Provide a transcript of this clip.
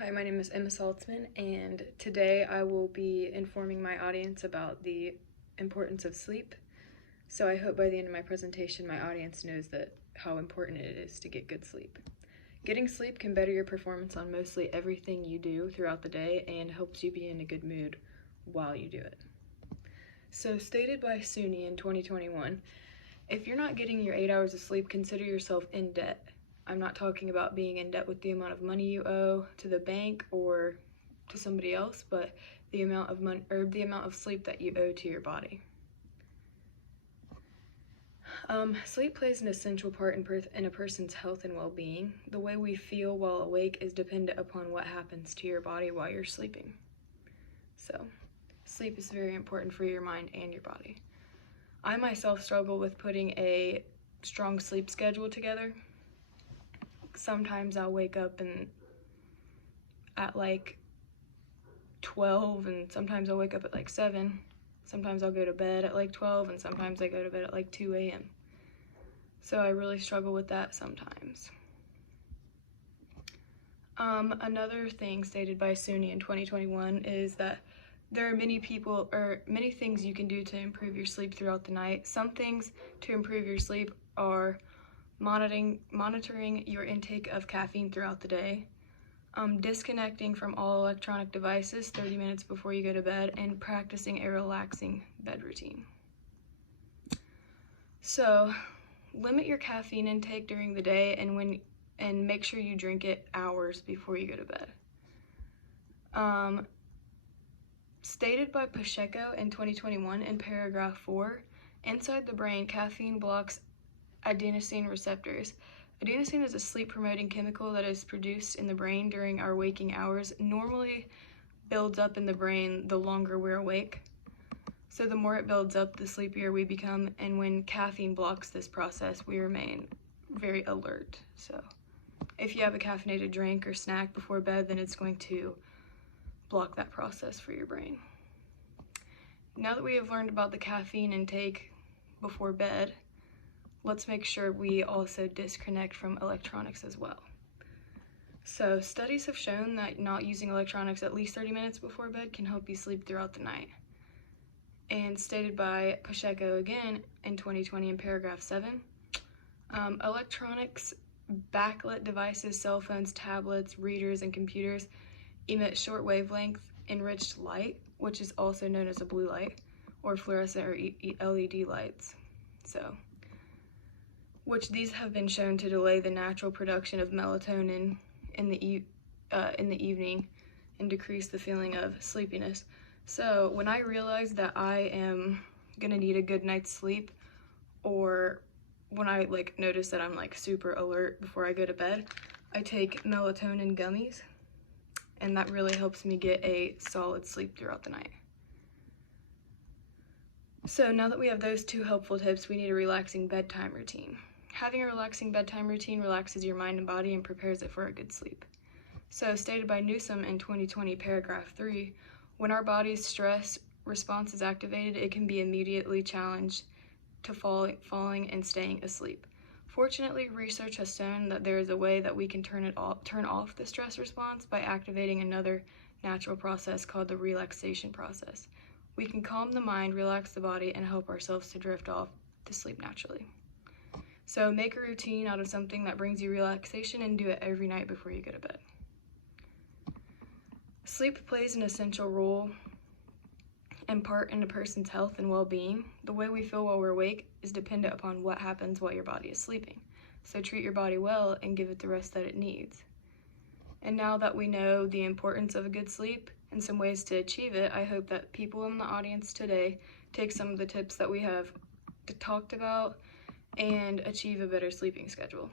Hi, my name is Emma Saltzman, and today I will be informing my audience about the importance of sleep. So I hope by the end of my presentation, my audience knows how important it is to get good sleep. Getting sleep can better your performance on mostly everything you do throughout the day and helps you be in a good mood while you do it. So stated by SUNY in 2021, if you're not getting your 8 hours of sleep, consider yourself in debt. I'm not talking about being in debt with the amount of money you owe to the bank or to somebody else, but the amount of money or the amount of sleep that you owe to your body. Sleep plays an essential part in a person's health and well-being. The way we feel while awake is dependent upon what happens to your body while you're sleeping. So, sleep is very important for your mind and your body. I myself struggle with putting a strong sleep schedule together. Sometimes I'll wake up at like 12, and sometimes I'll wake up at like 7. Sometimes I'll go to bed at like 12, and sometimes I go to bed at like 2 a.m. So I really struggle with that sometimes. Another thing stated by SUNY in 2021 is that there are many things you can do to improve your sleep throughout the night. Some things to improve your sleep are monitoring your intake of caffeine throughout the day, disconnecting from all electronic devices 30 minutes before you go to bed, and practicing a relaxing bed routine. So, limit your caffeine intake during the day and make sure you drink it hours before you go to bed. Stated by Pacheco in 2021 in paragraph 4, inside the brain, caffeine blocks adenosine receptors. Adenosine is a sleep-promoting chemical that is produced in the brain during our waking hours, normally builds up in the brain the longer we're awake. So the more it builds up, the sleepier we become, and when caffeine blocks this process, we remain very alert. So if you have a caffeinated drink or snack before bed, then it's going to block that process for your brain. Now that we have learned about the caffeine intake before bed, let's make sure we also disconnect from electronics as well. So studies have shown that not using electronics at least 30 minutes before bed can help you sleep throughout the night. And stated by Pacheco again in 2020 in paragraph 7, electronics, backlit devices, cell phones, tablets, readers, and computers emit short wavelength enriched light, which is also known as a blue light, or fluorescent or LED lights. Which these have been shown to delay the natural production of melatonin in the evening and decrease the feeling of sleepiness. So when I realize that I am gonna need a good night's sleep, or when I notice that I'm super alert before I go to bed, I take melatonin gummies, and that really helps me get a solid sleep throughout the night. So now that we have those two helpful tips, we need a relaxing bedtime routine. Having a relaxing bedtime routine relaxes your mind and body and prepares it for a good sleep. So stated by Newsom in 2020 paragraph 3, when our body's stress response is activated, it can be immediately challenged to falling and staying asleep. Fortunately, research has shown that there is a way that we can turn off the stress response by activating another natural process called the relaxation process. We can calm the mind, relax the body, and help ourselves to drift off to sleep naturally. So make a routine out of something that brings you relaxation and do it every night before you go to bed. Sleep plays an essential role and part in a person's health and well-being. The way we feel while we're awake is dependent upon what happens while your body is sleeping. So treat your body well and give it the rest that it needs. And now that we know the importance of a good sleep and some ways to achieve it, I hope that people in the audience today take some of the tips that we have talked about and achieve a better sleeping schedule.